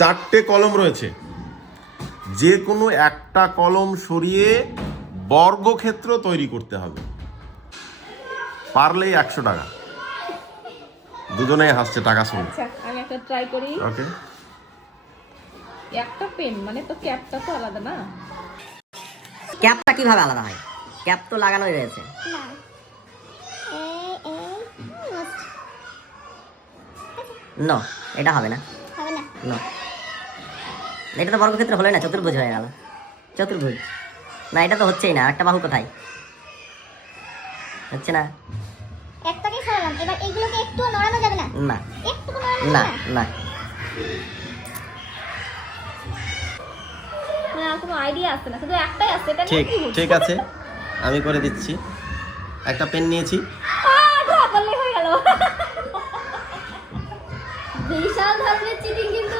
4টে কলম রয়েছে, যে কোনো একটা কলম সরিয়ে বর্গক্ষেত্র তৈরি করতে হবে, পারলেই 100 টাকা। দুজনেই হাসছে টাকা শুনে। আচ্ছা আমি একটা ট্রাই করি। ওকে, একটা পেন মানে তো ক্যাপটা তো আলাদা না? ক্যাপটা কিভাবে আলাদা হয়? ক্যাপ তো লাগানোই রয়েছে। না নো, এটা হবে না। হবে না। নো, এটা তো বর্গক্ষেত্র হলো না, চতুর্ভুজ হয়ে গেল। চতুর্ভুজ না, এটা তো হচ্ছেই না। একটা বাহু কোথায়? হচ্ছে না। একটাকে সরালাম, এবার এইগুলোকে একটু নড়ানো যাবে না? না একটু নড়ানো না যাবে না? না। মানে আর কোনো আইডিয়া আসছে না, শুধু একটাই আসছে, এটা ঠিক নিয়ে কি হচ্ছে? ঠিক আছে, আমি করে দিচ্ছি। একটা পেন নিয়েছি, বললেই হয়ে গেল। বিশাল ধরনের চিটিং কিন্তু।